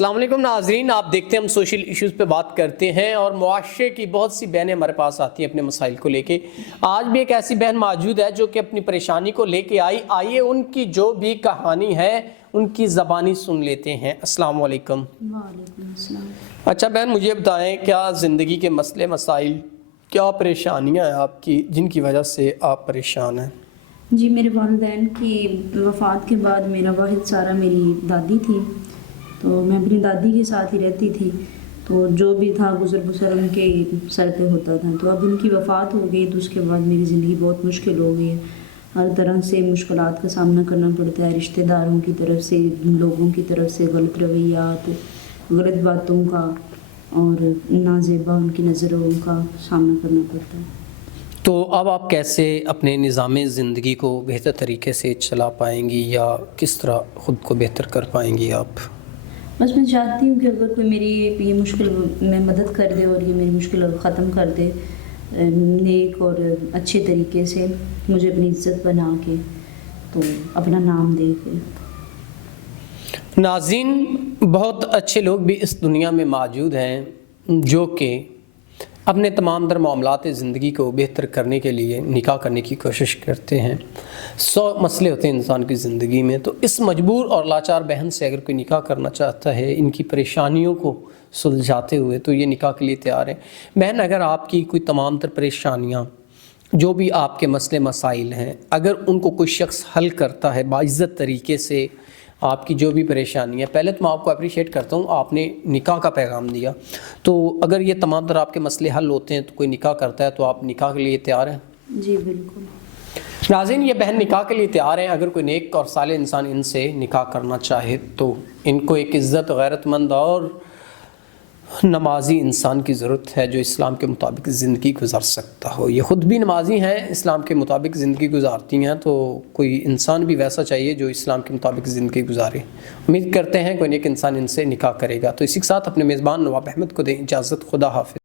السلام علیکم ناظرین، آپ دیکھتے ہیں ہم سوشل ایشوز پہ بات کرتے ہیں اور معاشرے کی بہت سی بہنیں ہمارے پاس آتی ہیں اپنے مسائل کو لے کے۔ آج بھی ایک ایسی بہن موجود ہے جو کہ اپنی پریشانی کو لے کے آئیے ان کی جو بھی کہانی ہے ان کی زبانی سن لیتے ہیں۔ السلام علیکم۔ وعلیکم السلام۔ اچھا بہن، مجھے بتائیں کیا زندگی کے مسئلے مسائل، کیا پریشانیاں ہیں آپ کی جن کی وجہ سے آپ پریشان ہیں؟ جی، میرے والدین کی وفات کے بعد میرا واحد سہارا میری دادی تھی، تو میں اپنی دادی کے ساتھ ہی رہتی تھی، تو جو بھی تھا گزر بسر ان کے سر پہ ہوتا تھا۔ تو اب ان کی وفات ہو گئی تو اس کے بعد میری زندگی بہت مشکل ہو گئی ہے۔ ہر طرح سے مشکلات کا سامنا کرنا پڑتا ہے، رشتہ داروں کی طرف سے، لوگوں کی طرف سے غلط رویات، غلط باتوں کا اور نازیبا ان کی نظروں کا سامنا کرنا پڑتا ہے۔ تو اب آپ کیسے اپنے نظام زندگی کو بہتر طریقے سے چلا پائیں گی یا کس طرح خود کو بہتر کر پائیں گی آپ؟ بس میں چاہتی ہوں کہ اگر کوئی میری یہ مشکل میں مدد کر دے اور یہ میری مشکل ختم کر دے نیک اور اچھے طریقے سے، مجھے اپنی عزت بنا کے تو اپنا نام دے کے۔ ناظرین، بہت اچھے لوگ بھی اس دنیا میں موجود ہیں جو کہ اپنے تمام در معاملات زندگی کو بہتر کرنے کے لیے نکاح کرنے کی کوشش کرتے ہیں۔ 100 مسئلے ہوتے ہیں انسان کی زندگی میں، تو اس مجبور اور لاچار بہن سے اگر کوئی نکاح کرنا چاہتا ہے ان کی پریشانیوں کو سلجھاتے ہوئے، تو یہ نکاح کے لیے تیار ہے۔ بہن، اگر آپ کی کوئی تمام تر پریشانیاں، جو بھی آپ کے مسئلے مسائل ہیں، اگر ان کو کوئی شخص حل کرتا ہے باعزت طریقے سے، آپ کی جو بھی پریشانی ہے، پہلے تو میں آپ کو اپریشیٹ کرتا ہوں، آپ نے نکاح کا پیغام دیا، تو اگر یہ تمام تر آپ کے مسئلے حل ہوتے ہیں تو کوئی نکاح کرتا ہے تو آپ نکاح کے لیے تیار ہیں؟ جی بالکل۔ ناظرین، یہ بہن نکاح کے لیے تیار ہیں۔ اگر کوئی نیک اور صالح انسان ان سے نکاح کرنا چاہے تو ان کو ایک عزت، غیرت مند اور نمازی انسان کی ضرورت ہے جو اسلام کے مطابق زندگی گزار سکتا ہو۔ یہ خود بھی نمازی ہیں، اسلام کے مطابق زندگی گزارتی ہیں، تو کوئی انسان بھی ویسا چاہیے جو اسلام کے مطابق زندگی گزارے۔ امید کرتے ہیں کوئی نیک انسان ان سے نکاح کرے گا۔ تو اسی کے ساتھ اپنے میزبان نواب احمد کو دیں اجازت۔ خدا حافظ۔